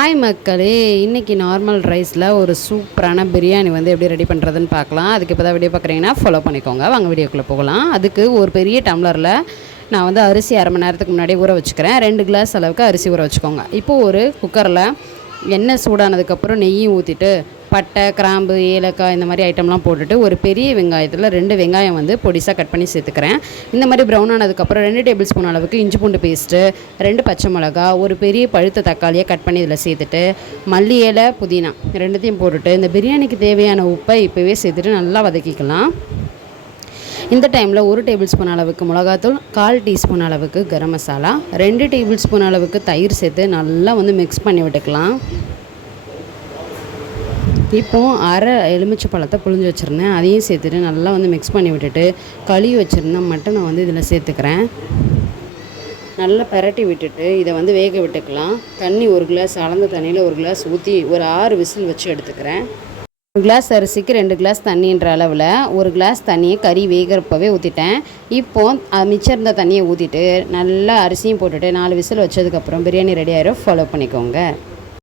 Hi மக்களே, இன்றைக்கி normal ரைஸில் ஒரு சூப்பரான பிரியாணி வந்து எப்படி ரெடி பண்ணுறதுன்னு பார்க்கலாம். அதுக்கு இப்போ தான் வீடியோ பார்க்குறீங்கன்னா ஃபாலோ பண்ணிக்கோங்க. வாங்க வீடியோக்குள்ளே போகலாம். அதுக்கு ஒரு பெரிய டம்ளரில் நான் வந்து அரிசி அரை மணி நேரத்துக்கு முன்னாடி ஊற வச்சுக்கிறேன். 2 கிளாஸ் அளவுக்கு அரிசி ஊற வச்சுக்கோங்க. இப்போது ஒரு குக்கரில் எண்ணெய் சூடானதுக்கப்புறம் நெய்யும் ஊற்றிட்டு பட்டை, கிராம்பு, ஏலக்காய் இந்த மாதிரி ஐட்டம்லாம் போட்டுட்டு ஒரு பெரிய வெங்காயத்தில் 2 வெங்காயம் வந்து பொடிசாக கட் பண்ணி சேர்த்துக்கிறேன். இந்த மாதிரி ப்ரௌன் ஆனதுக்கப்புறம் 2 டேபிள் ஸ்பூன் அளவுக்கு இஞ்சி பூண்டு பேஸ்ட்டு, 2 பச்சை மிளகா, ஒரு பெரிய பழுத்த தக்காளியை கட் பண்ணி இதில் சேர்த்துட்டு மல்லி இலை, புதினா 2த்தையும் போட்டுட்டு இந்த பிரியாணிக்கு தேவையான உப்பை இப்போவே சேர்த்துட்டு நல்லா வதக்கிக்கலாம். இந்த டைமில் 1 டேபிள் ஸ்பூன் அளவுக்கு மிளகாத்தூள், 1/4 டீஸ்பூன் அளவுக்கு கரம் மசாலா, 2 டேபிள் ஸ்பூன் அளவுக்கு தயிர் சேர்த்து நல்லா வந்து மிக்ஸ் பண்ணி விட்டுக்கலாம். இப்போது அரை எலுமிச்சை பழத்தை புழிஞ்சு வச்சுருந்தேன், அதையும் சேர்த்துட்டு நல்லா வந்து மிக்ஸ் பண்ணி விட்டுட்டு கழுவி வச்சுருந்தேன் மட்டனை வந்து இதில் சேர்த்துக்கிறேன். நல்லா பரட்டி விட்டுட்டு இதை வந்து வேக விட்டுக்கலாம். தண்ணி 1 கிளாஸ், அளந்த தண்ணியில் 1 கிளாஸ் ஊற்றி ஒரு 6 விசில் வச்சு எடுத்துக்கிறேன். 1 கிளாஸ் அரிசிக்கு 2 கிளாஸ் தண்ணின்ற அளவில் 1 கிளாஸ் தண்ணியை கறி வேகிறப்பவே ஊற்றிட்டேன். இப்போது மிச்சம் இருந்த தண்ணியை ஊற்றிட்டு நல்லா அரிசியும் போட்டுட்டு 4 விசில் வச்சதுக்கப்புறம் பிரியாணி ரெடி ஆயிடும். ஃபாலோ பண்ணிக்கோங்க.